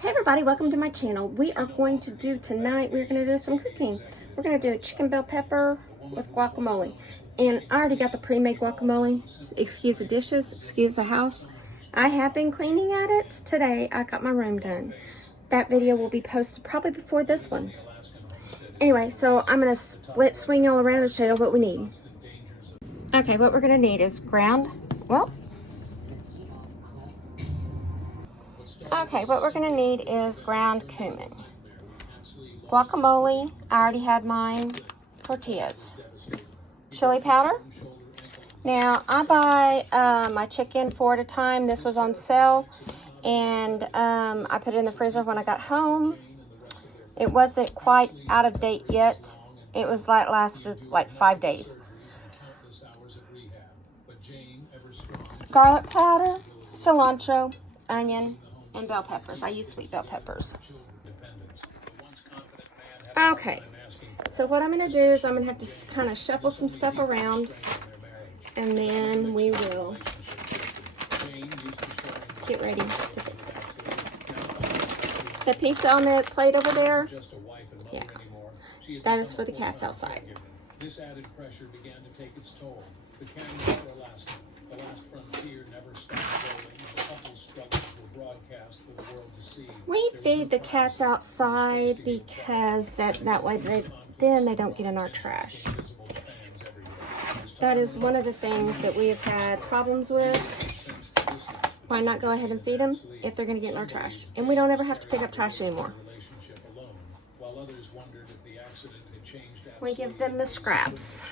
Hey everybody, welcome to my channel. We're going to do some cooking. We're going to do a chicken bell pepper with guacamole. And I already got the pre-made guacamole. Excuse the dishes, excuse the house. I have been cleaning at it. Today I got my room done. That video will be posted probably before this one. Anyway, so I'm going to swing all around and show you what we need. Okay, what we're going to need is what we're going to need is ground cumin, guacamole, I already had mine, tortillas, chili powder. Now, I buy my chicken 4 at a time. This was on sale, and I put it in the freezer when I got home. It wasn't quite out of date yet. It was lasted like 5 days. Garlic powder, cilantro, onion, and bell peppers. I use sweet bell peppers. Okay, so what I'm going to do is I'm going to have to kind of shuffle some stuff around, and then we will get ready to fix this. The pizza on their plate over there, yeah, that is for the cats outside. This added pressure began to take its toll. The cannons were lasting. The last frontier never stopped rolling. The couple's struggles were broadcast for the world to see. We feed the cats outside because that way they don't get in our trash. That is one of the things that we have had problems with. Why not go ahead and feed them if they're going to get in our trash? And we don't ever have to pick up trash anymore. We give them the scraps.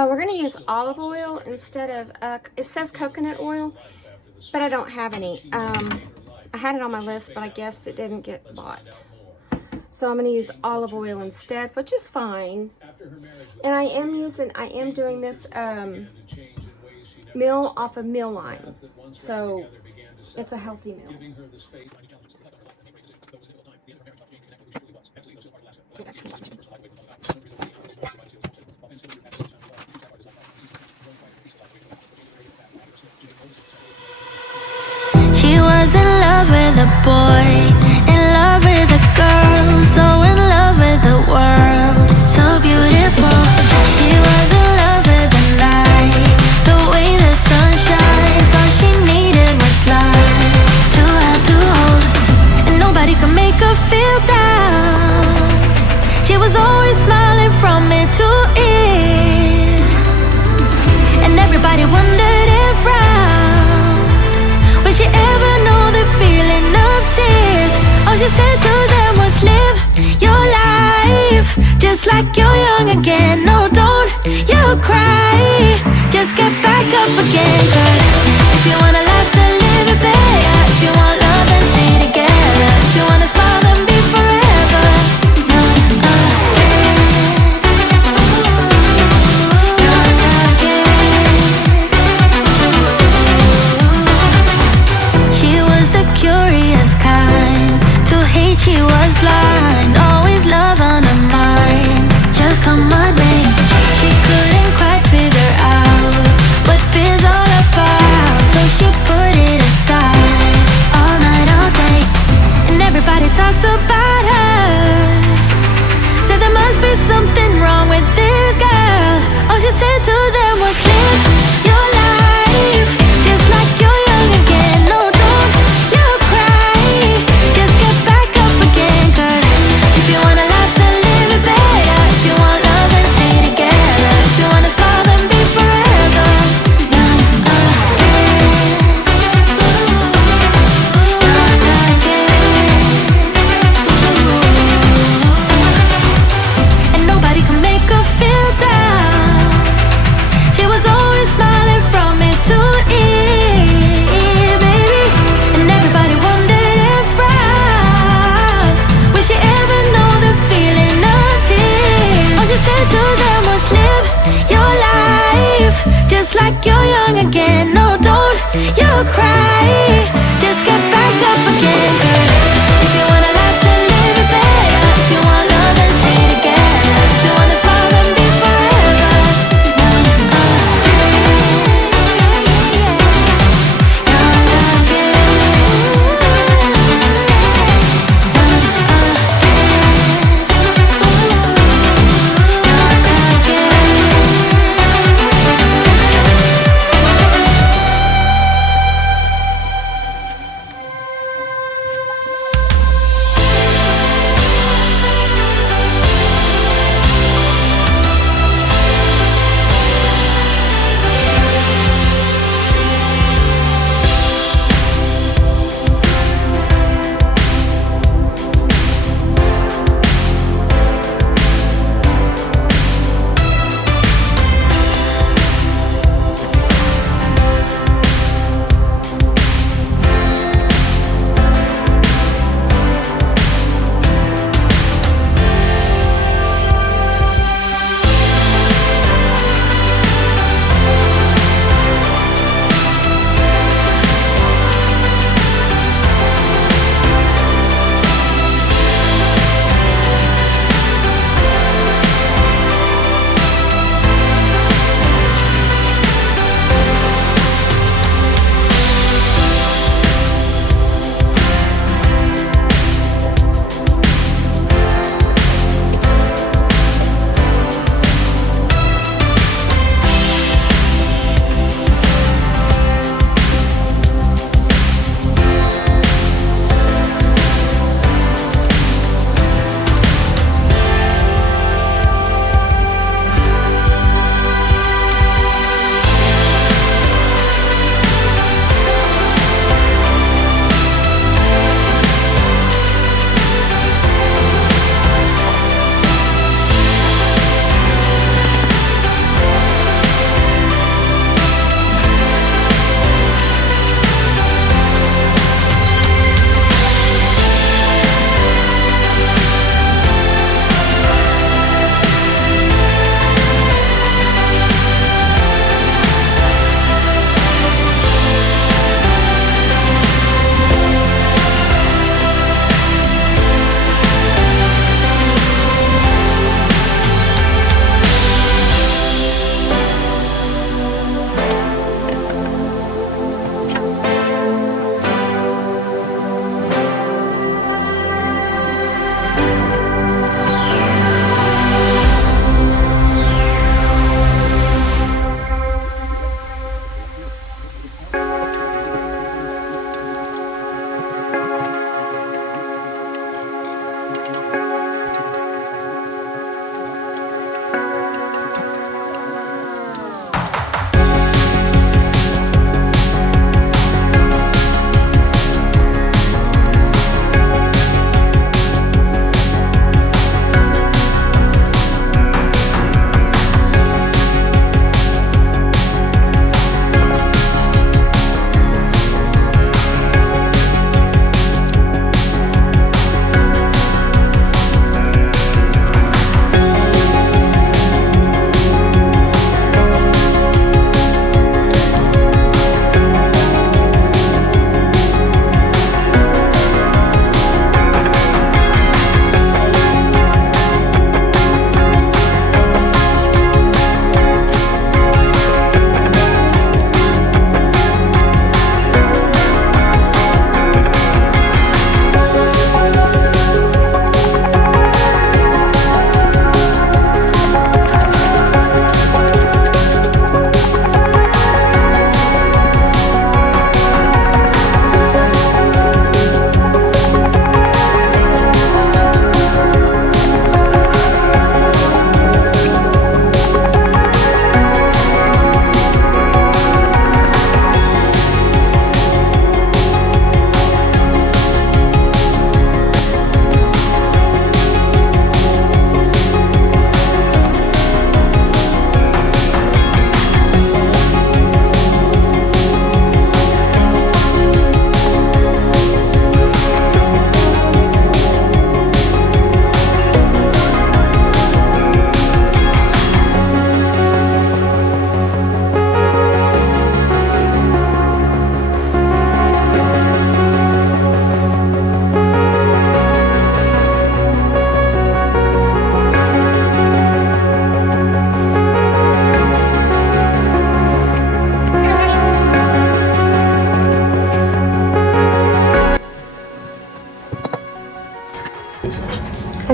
We're going to use olive oil instead of, it says coconut oil, but I don't have any. I had it on my list, but I guess it didn't get bought. So I'm going to use olive oil instead, which is fine. And I am doing this meal off of meal line. So it's a healthy meal. She was in love with a boy, in love with a girl, so in love with the world, so beautiful. She was in love with the night, the way the sun shines. All she needed was love, to have to hold, and nobody could make her feel down. She was always smiling from ear to ear, and everybody wondered if would she ever know the feeling of tears? All she said to them was live your life just like you're young again. No, don't you cry, just get back up again. Cause if you wanna laugh, then live it better. If you want love, then stay together. If you wanna smile, then be forever young again. Curious kind, to hate she was blind. Always love on her mind, just come on me. She couldn't quite figure out what fear's all about, so she put it aside all night, all day. And everybody talked about her, said there must be something wrong with this girl. All she said to them was live your life just like you're young again. No, don't you cry, just get back up again. Cause if you wanna laugh, then live it better. If you want love, then stay together. If you wanna smile, then be forever young again. Young again. And nobody can make her feel down. She was always smiling from ear to ear, baby. And everybody wondered and frowned, will she ever know the feeling of tears? All she said to them was live your life just like you're young again. No, don't you cry,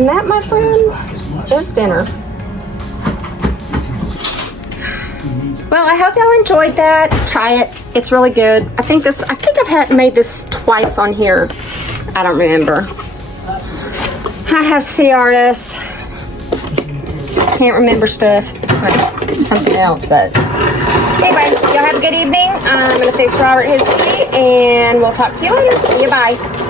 And that, my friends, is dinner. Well, I hope y'all enjoyed that. Try it. It's really good. I think I've made this twice on here. I don't remember. I have CRS. Can't remember stuff. Like something else, but anyway, y'all have a good evening. I'm gonna fix Robert his tea, and we'll talk to you later. See you. Bye.